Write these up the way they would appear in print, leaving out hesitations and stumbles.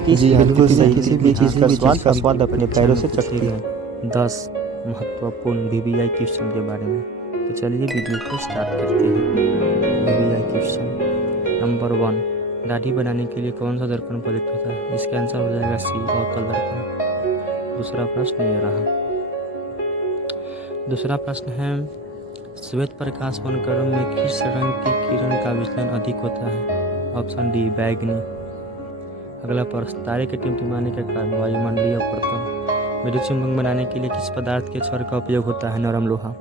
जी हाँ, बिल्कुल किसी भी चीज़ का स्वाद अपने पैरों से चखती है। 10 महत्वपूर्ण वीवीआई क्वेश्चन के बारे में। तो चलिए वीडियो को स्टार्ट करते हैं। वीवीआई क्वेश्चन नंबर 1, दाढ़ी बनाने के लिए कौन सा दर्पण प्रयुक्त होता है? इसका आंसर हो जाएगा सी, अवतल दर्पण। दूसरा प्रश्न ये रहा। दूसरा प्रश्न है, श्वेत प्रकाश वनकरों में किस रंग की किरण का विचलन अधिक होता है? ऑप्शन डी, बैगनी। अगला प्रश्न, तारे के टिमटिमाने के कारण वायुमंडलीय अपवर्तन। विद्युत चुंबक बनाने के लिए किस पदार्थ के क्षण का उपयोग होता है? नरम लोहा।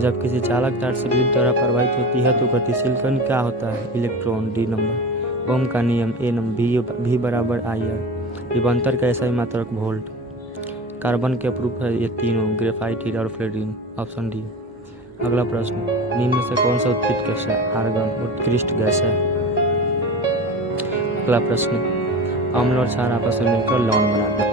जब किसी चालक तार से विद्युत धारा प्रवाहित होती है तो गतिशील कण क्या होता है? इलेक्ट्रॉन। D number. ओम का नियम ए नंबर भी बराबर आई आर। विभवांतर का ऐसा ही मात्रक वोल्ट। कार्बन के अप्रूप है ये तीनों, ग्रेफाइट, हीरा और फ्लोरीन। Option D. अगला प्रश्न, निम्न से कौन सा उत्कृष्ट गैस है? आर्गन उत्कृष्ट गैस है। अगला प्रश्न, अम्ल और क्षार आपस में मिलकर लवण बनाते हैं।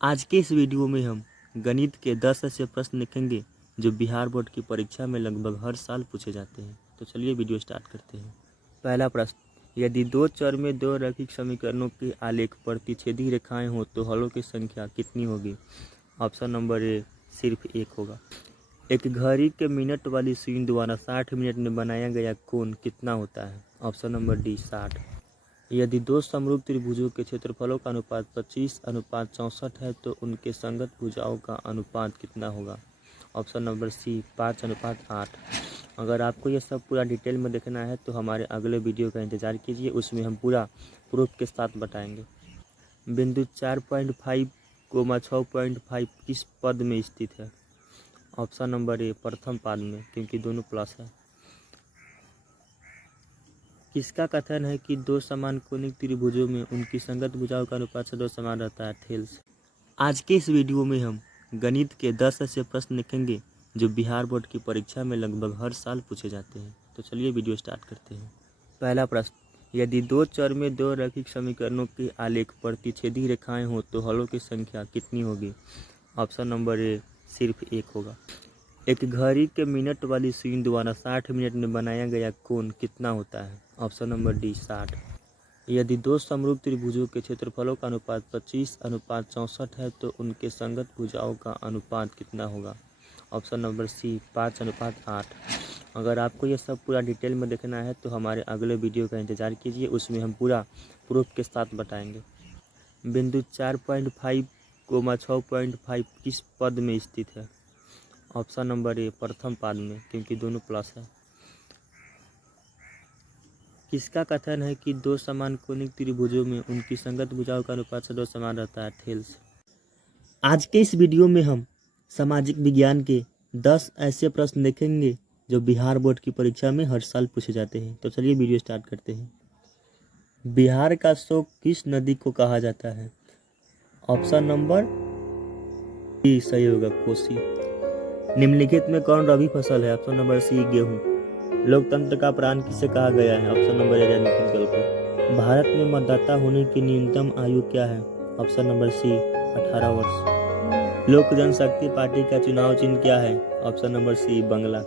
आज के इस वीडियो में हम गणित के 10 ऐसे प्रश्न लिखेंगे जो बिहार बोर्ड की परीक्षा में लगभग हर साल पूछे जाते हैं। तो चलिए वीडियो स्टार्ट करते हैं। पहला प्रश्न, यदि दो चर में दो रैखिक समीकरणों के आलेख प्रतिच्छेदी रेखाएं हो तो हलों की संख्या कितनी होगी? ऑप्शन नंबर ए, सिर्फ एक होगा। एक घड़ी के मिनट वाली सुई द्वारा 60 मिनट में बनाया गया कोण कितना होता है? Option number D, 60। यदि दो समरूप त्रिभुजों के क्षेत्रफलों का अनुपात 25:64 है तो उनके संगत भुजाओं का अनुपात कितना होगा? Option number C, 5:8। अगर आपको यह सब पूरा डिटेल में देखना है तो हमारे अगले वीडियो का इंतज़ार कीजिए, उसमें हम पूरा प्रूफ के साथ बताएंगे। बिंदु 4.5, 6.5 किस पद में स्थित है? ऑप्शन नंबर ए, प्रथम पाद में, क्योंकि दोनों प्लस है। किसका कथन है कि दो समान कोणिक त्रिभुजों में उनकी संगत भुजाओं का अनुपात सदैव समान रहता है? थेल्स। आज के इस वीडियो में हम गणित के 10 ऐसे प्रश्न लिखेंगे जो बिहार बोर्ड की परीक्षा में लगभग हर साल पूछे जाते हैं। तो चलिए वीडियो स्टार्ट करते हैं। पहला प्रश्न, यदि दो चर में दो रैखिक समीकरणों के आलेख प्रतिच्छेदी रेखाएं हो तो हलों की संख्या कितनी होगी? ऑप्शन नंबर ए, सिर्फ एक होगा। एक घड़ी के मिनट वाली सुई द्वारा 60 मिनट में बनाया गया कोण कितना होता है? Option number D, 60। यदि दो समरूप त्रिभुजों के क्षेत्रफलों का अनुपात 25:64 है तो उनके संगत भुजाओं का अनुपात कितना होगा? Option number C, 5:8। अगर आपको यह सब पूरा डिटेल में देखना है तो हमारे अगले वीडियो का इंतज़ार कीजिए, उसमें हम पूरा प्रूफ के साथ बताएंगे। बिंदु 4.5, 6.5 किस पद में स्थित है? ऑप्शन नंबर ए, प्रथम पाद में, क्योंकि दोनों प्लस है। किसका कथन है कि दो समान कोणिक त्रिभुजों में उनकी संगत भुजाओं का अनुपात सदैव समान रहता है? थेल्स। आज के इस वीडियो में हम सामाजिक विज्ञान के 10 ऐसे प्रश्न देखेंगे जो बिहार बोर्ड की परीक्षा में हर साल पूछे जाते हैं। तो चलिए वीडियो स्टार्ट करते हैं। बिहार का शोक किस नदी को कहा जाता है? ऑप्शन नंबर डी सही होगा, कोसी। निम्नलिखित में कौन रबी फसल है? ऑप्शन नंबर सी, गेहूं। लोकतंत्र का प्राण किसे कहा गया है? ऑप्शन नंबर ए, राजनीतिक दल को। भारत में मतदाता होने की न्यूनतम आयु क्या है? ऑप्शन नंबर सी, 18 वर्ष। लोक जनशक्ति पार्टी का चुनाव चिन्ह क्या है? ऑप्शन नंबर सी, बंगला।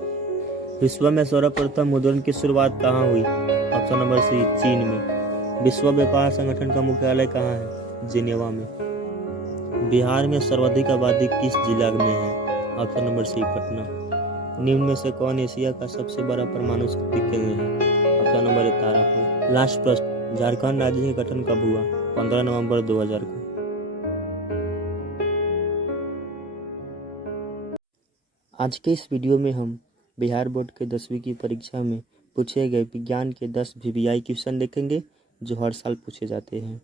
विश्व में सर्वप्रथम मुद्रण की शुरुआत कहाँ हुई? ऑप्शन नंबर सी, चीन में। विश्व व्यापार संगठन का मुख्यालय कहाँ है? जिनेवा में। बिहार में सर्वाधिक आबादी किस जिला में है? Option number C, Patna. निम्न में से कौन एशिया का सबसे बड़ा परमाणु शक्ति केंद्र है? ऑप्शन नंबर ए तारापुर। लास्ट प्रश्न, झारखंड राज्य का गठन कब हुआ? 15 नवंबर 2000 को। आज के इस वीडियो में हम बिहार बोर्ड के 10वीं की परीक्षा में पूछे गए विज्ञान के 10 VVI क्वेश्चन देखेंगे जो हर साल पूछे जाते हैं।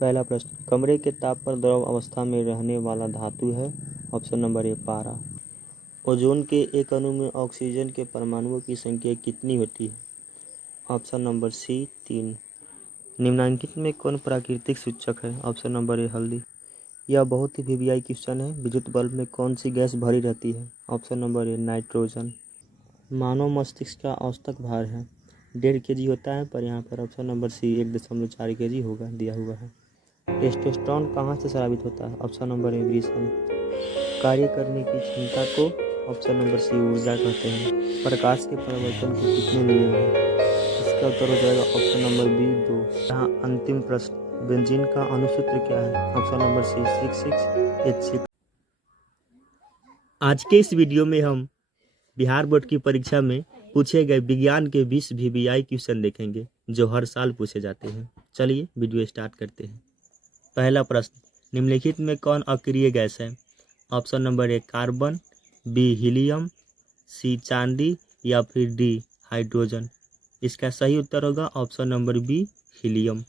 पहला प्रश्न, कमरे के ताप पर द्रव अवस्था में रहने वाला धातु है? ऑप्शन नंबर ए पारा। ओजोन के एक अणु में ऑक्सीजन के परमाणुओं की संख्या कितनी होती है? Option number C 3। निम्नलिखित में कौन प्राकृतिक सूचक है? ऑप्शन नंबर ए हल्दी। यह बहुत ही VVI क्वेश्चन है। विद्युत बल्ब में कौन सी गैस भरी रहती है? Option number A nitrogen. मानव मस्तिष्क का औसत भार है 1.5 kg होता है, पर यहाँ पर ऑप्शन नंबर सी 1.4 kg होगा, दिया हुआ है। टेस्टोस्टेरोन कहाँ से स्रावित होता है? ऑप्शन नंबर ए वृषण। कार्य करने की क्षमता को ऑप्शन नंबर सी ऊर्जा कहते हैं। प्रकाश के परिवर्तन के कितने नियम हैं? इसका उत्तर हो जाएगा ऑप्शन नंबर बी 2। यहाँ अंतिम प्रश्न, बेंजीन का अणुसूत्र क्या है? Option number C 66H6। आज के इस वीडियो में हम बिहार बोर्ड की परीक्षा में पूछे गए विज्ञान के 20 VVI क्वेश्चन देखेंगे जो हर साल पूछे जाते हैं। चलिए वीडियो स्टार्ट करते हैं। पहला प्रश्न, निम्नलिखित में कौन अक्रिय गैस है? Option number A carbon, B helium, C चांदी या फिर डी हाइड्रोजन। इसका सही उत्तर होगा ऑप्शन नंबर बी हीलियम।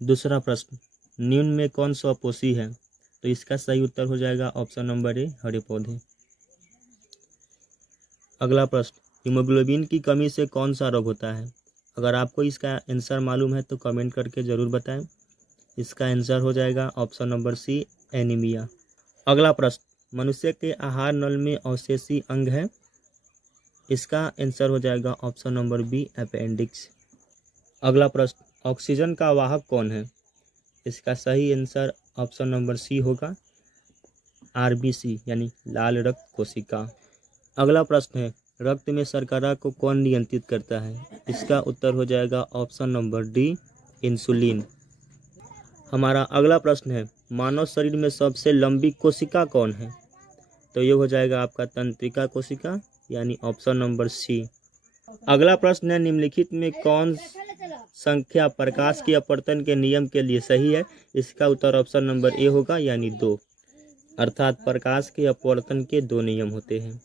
दूसरा प्रश्न, निम्न में कौन स्वपोषी है? तो इसका सही उत्तर हो जाएगा ऑप्शन नंबर ए हरे पौधे। अगला प्रश्न, हीमोग्लोबिन की कमी से कौन सा रोग होता है? अगर आपको इसका आंसर मालूम है तो कमेंट करके ज़रूर बताएं। इसका आंसर हो जाएगा ऑप्शन नंबर सी एनीमिया। अगला प्रश्न, मनुष्य के आहार नल में अवशेषी अंग है? इसका आंसर हो जाएगा ऑप्शन नंबर बी अपेंडिक्स। अगला प्रश्न, ऑक्सीजन का वाहक कौन है? इसका सही आंसर ऑप्शन नंबर सी होगा RBC यानी लाल रक्त कोशिका। अगला प्रश्न है, रक्त में शर्करा को कौन नियंत्रित करता है? इसका उत्तर हो जाएगा ऑप्शन नंबर डी इंसुलिन। हमारा अगला प्रश्न है, मानव शरीर में सबसे लंबी कोशिका कौन है? तो ये हो जाएगा आपका तंत्रिका कोशिका यानी ऑप्शन नंबर सी। अगला प्रश्न है, निम्नलिखित में कौन संख्या प्रकाश की अपवर्तन के नियम के लिए सही है? इसका उत्तर ऑप्शन नंबर ए होगा यानी 2, अर्थात प्रकाश के अपवर्तन के 2 नियम होते हैं।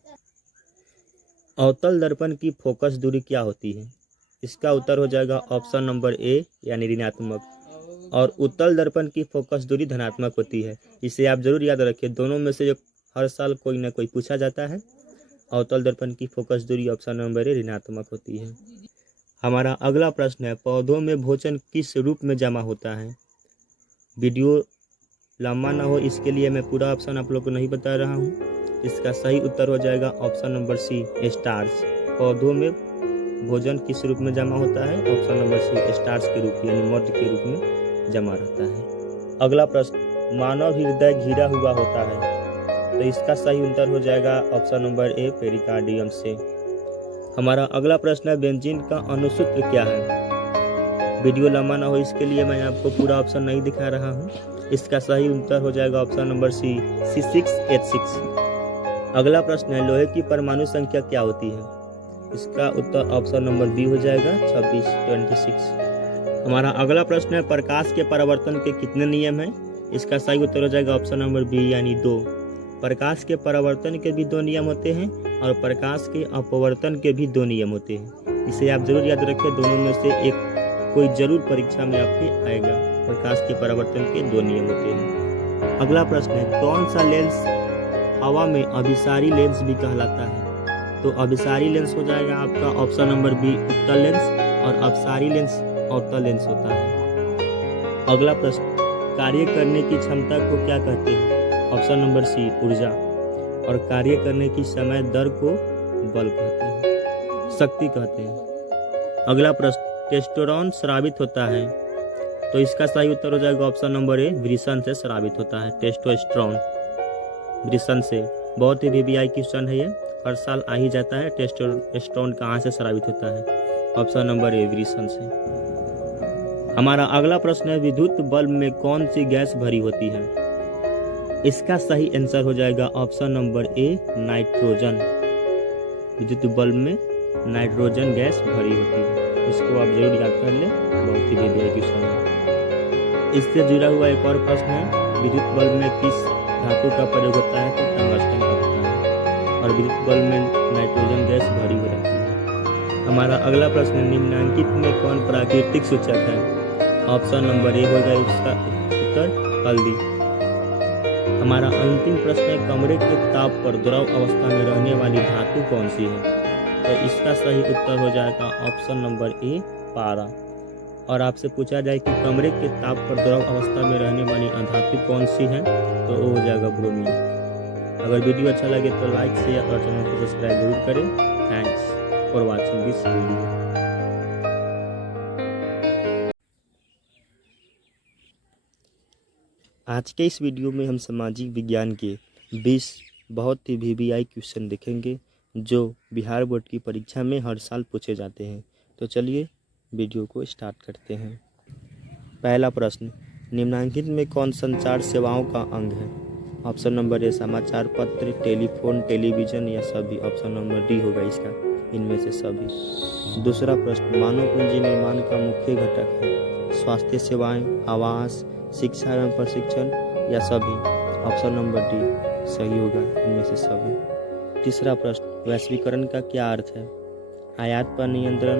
अवतल दर्पण की फोकस दूरी क्या होती है? इसका उत्तर हो जाएगा ऑप्शन नंबर ए यानी ऋणात्मक, और उत्तल दर्पण की फोकस दूरी धनात्मक होती है। इसे आप जरूर याद रखें, दोनों में से हर साल कोई ना कोई पूछा जाता है। अवतल दर्पण की फोकस दूरी ऑप्शन नंबर ए ऋणात्मक होती है। हमारा अगला प्रश्न है, पौधों में भोजन किस रूप में जमा होता है? वीडियो लंबा ना हो इसके लिए मैं पूरा ऑप्शन आप लोग को नहीं बता रहा हूँ। इसका सही उत्तर हो जाएगा ऑप्शन नंबर सी स्टार्च। पौधों में भोजन किस रूप में जमा होता है? ऑप्शन नंबर सी स्टार्च के रूप यानी मध्य के रूप में जमा रहता है। अगला प्रश्न, मानव हृदय घिरा हुआ होता है? तो इसका सही उत्तर हो जाएगा ऑप्शन नंबर ए पेरिकार्डियम से। हमारा अगला प्रश्न है, बेंजीन का अणुसूत्र क्या है? वीडियो लंबा ना हो इसके लिए मैं आपको पूरा ऑप्शन नहीं दिखा रहा हूँ। इसका सही उत्तर हो जाएगा ऑप्शन नंबर सी 6H6। अगला प्रश्न है, लोहे की परमाणु संख्या क्या होती है? इसका उत्तर ऑप्शन नंबर बी हो जाएगा 26। हमारा अगला प्रश्न है, प्रकाश के परावर्तन के कितने नियम हैं? इसका सही उत्तर हो जाएगा ऑप्शन नंबर बी यानी 2। प्रकाश के परावर्तन के भी 2 नियम होते हैं और प्रकाश के अपवर्तन के भी 2 नियम होते हैं। इसे आप जरूर याद रखें, दोनों में से एक कोई जरूर परीक्षा में आपके आएगा। प्रकाश के परावर्तन के 2 नियम होते हैं। अगला प्रश्न है, कौन सा लेंस हवा में अभिसारी लेंस भी कहलाता है? तो अभिसारी लेंस हो जाएगा आपका ऑप्शन नंबर बी उत्तल लेंस, और अपसारी लेंस अवतल लेंस होता है। अगला प्रश्न, कार्य करने की क्षमता को क्या कहते हैं? ऑप्शन नंबर सी ऊर्जा, और कार्य करने की समय दर को बल कहते हैं, शक्ति कहते हैं। अगला प्रश्न, टेस्टोस्टेरोन स्रावित होता है? तो इसका सही उत्तर हो जाएगा ऑप्शन नंबर ए वृषण से स्रावित होता है। टेस्टोस्टेरोन वृषण से। बहुत ही VVI क्वेश्चन है ये, हर साल आ ही जाता है। टेस्टोस्टेरोन कहाँ से स्रावित होता है? ऑप्शन नंबर ए वृषण से। हमारा अगला प्रश्न है, विद्युत बल्ब में कौन सी गैस भरी होती है? इसका सही आंसर हो जाएगा ऑप्शन नंबर ए, नाइट्रोजन। विद्युत बल्ब में नाइट्रोजन गैस भरी होती है। इसको आप जरूर याद कर लें, बहुत ही वीवीआई क्वेश्चन है। इससे जुड़ा हुआ एक और प्रश्न है, विद्युत बल्ब में किस धातु का प्रयोग होता है? तो टंगस्टन का होता है। और विद्युत बल्ब में नाइट्रोजन गैस भरी हो रहती है। हमारा अगला प्रश्न, निम्नलिखित में कौन प्राकृतिक सूचक है? ऑप्शन नंबर ए होगा इसका उत्तर हल्दी। हमारा अंतिम प्रश्न है, कमरे के ताप पर द्रव अवस्था में रहने वाली धातु कौन सी है? तो इसका सही उत्तर हो जाएगा ऑप्शन नंबर ए, पारा। और आपसे पूछा जाए कि कमरे के ताप पर द्रव अवस्था में रहने वाली धातु कौन सी है? तो वो हो जाएगा ब्रोमीन। अगर वीडियो अच्छा लगे तो लाइक, शेयर और चैनल को सब्सक्राइब जरूर करें। Thanks for watching this video. आज के इस वीडियो में हम सामाजिक विज्ञान के 20 बहुत ही वीवीआई क्वेश्चन देखेंगे जो बिहार बोर्ड की परीक्षा में हर साल पूछे जाते हैं। तो चलिए वीडियो को स्टार्ट करते हैं। पहला प्रश्न, निम्नलिखित में कौन संचार सेवाओं का अंग है? ऑप्शन नंबर ए, समाचार पत्र, टेलीफोन, टेलीविज़न या सभी। ऑप्शन नंबर डी होगा इसका, इनमें से सभी। दूसरा प्रश्न, मानव पूंजी निर्माण का मुख्य घटक है? स्वास्थ्य सेवाएं, आवास, शिक्षा एवं प्रशिक्षण या सभी। ऑप्शन नंबर डी सही होगा, इनमें से सभी। तीसरा प्रश्न, वैश्वीकरण का क्या अर्थ है? आयात पर नियंत्रण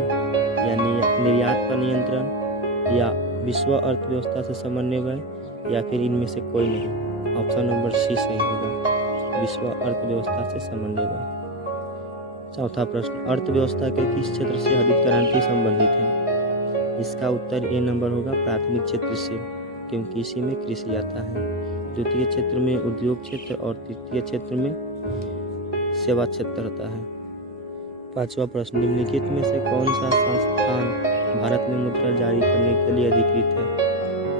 या निर्यात पर नियंत्रण या विश्व अर्थव्यवस्था से समन्वय या फिर इनमें से कोई नहीं। ऑप्शन नंबर सी सही होगा, विश्व अर्थव्यवस्था से समन्वय। चौथा प्रश्न, अर्थव्यवस्था के किस क्षेत्र से हरित क्रांति संबंधित है? इसका उत्तर ए नंबर होगा, प्राथमिक क्षेत्र से, क्योंकि इसी में कृषि आता है। द्वितीय क्षेत्र में उद्योग क्षेत्र और तृतीय क्षेत्र में सेवा क्षेत्र रहता है। पांचवा प्रश्न, निम्नलिखित में से कौन सा संस्थान भारत में मुद्रा जारी करने के लिए अधिकृत है?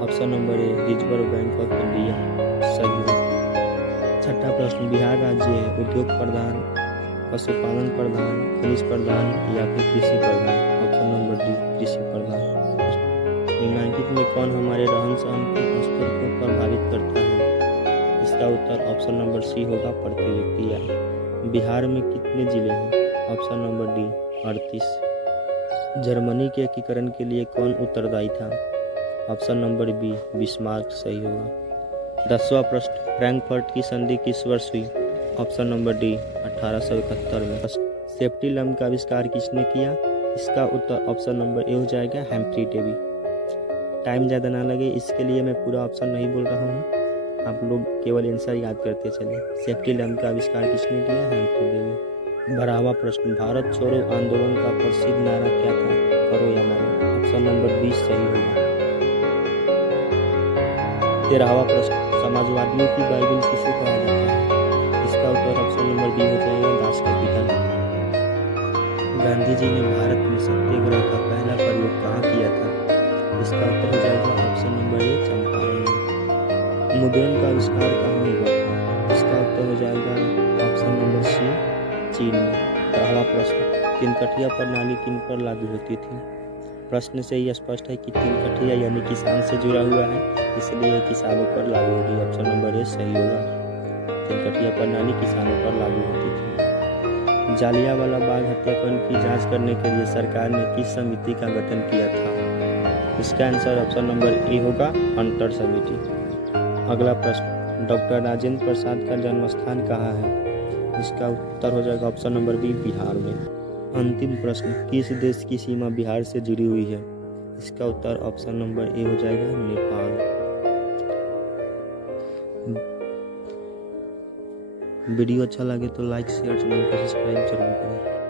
Option number A, reserve bank of India सही है। छठा प्रश्न, बिहार राज्य है उद्योग प्रधान, पशुपालन प्रधान, खनिज प्रधान या फिर कृषि प्रधान। ऑप्शन नंबर डी कृषि प्रधान। निम्नलिखित में कौन हमारे रहन सहन के स्तर को प्रभावित करता है? इसका उत्तर ऑप्शन नंबर सी होगा, प्रति व्यक्ति आय। बिहार में कितने जिले हैं? Option number D 38। जर्मनी के एकीकरण के लिए कौन उत्तरदायी था? ऑप्शन नंबर बी बिस्मार्क सही होगा। 10वां प्रश्न, फ्रैंकफर्ट की संधि किस वर्ष हुई? ऑप्शन नंबर डी 1871 में। सेफ्टी लैंप का आविष्कार किसने किया? इसका उत्तर ऑप्शन नंबर ए हो जाएगा, हम्फ्री डेवी। टाइम ज़्यादा ना लगे इसके लिए मैं पूरा ऑप्शन नहीं बोल रहा हूँ, आप लोग केवल आंसर याद करते चले। सेफ्टी लैंप का आविष्कार किसने किया? Humphry Davy. 12वां प्रश्न, भारत छोड़ो आंदोलन का प्रसिद्ध नारा क्या था? करो या मरो। ऑप्शन नंबर 20 सही होगा। 13वां प्रश्न, समाजवादियों की बाइबल किसे कहा जाता है? इसका उत्तर ऑप्शन नंबर बी हो जाएगा, दास का पिता। गांधी जी ने भारत में सत्याग्रह का पहला प्रयोग कहाँ किया था? इसका उत्तर हो जाएगा ऑप्शन नंबर ए, चंपारण में। मुद्रण का आविष्कार कहाँ हुआ था? इसका उत्तर हो जाएगा ऑप्शन नंबर सी, चीन में। 13वां प्रश्न, तिनकठिया प्रणाली किन पर लागू होती थी? प्रश्न से ही स्पष्ट है कि तिनकठिया यानी किसान से जुड़ा हुआ है, इसलिए किसानों पर लागू होगी। ऑप्शन नंबर ए सही होगा, तिनकठिया प्रणाली किसानों पर लागू होती थी। जालियांवाला बाग हत्याकांड की जांच करने के लिए सरकार ने किस समिति का गठन किया था? इसका आंसर ऑप्शन नंबर ए होगा, हंटर समिति। अगला प्रश्न, डॉक्टर राजेंद्र प्रसाद का जन्म स्थान कहाँ है? इसका उत्तर हो जाएगा ऑप्शन नंबर बी, बिहार में। अंतिम प्रश्न, किस देश की सीमा बिहार से जुड़ी हुई है? इसका उत्तर ऑप्शन नंबर ए हो जाएगा, नेपाल। वीडियो अच्छा लगे तो लाइक, शेयर, चैनल को सब्सक्राइब जरूर करें।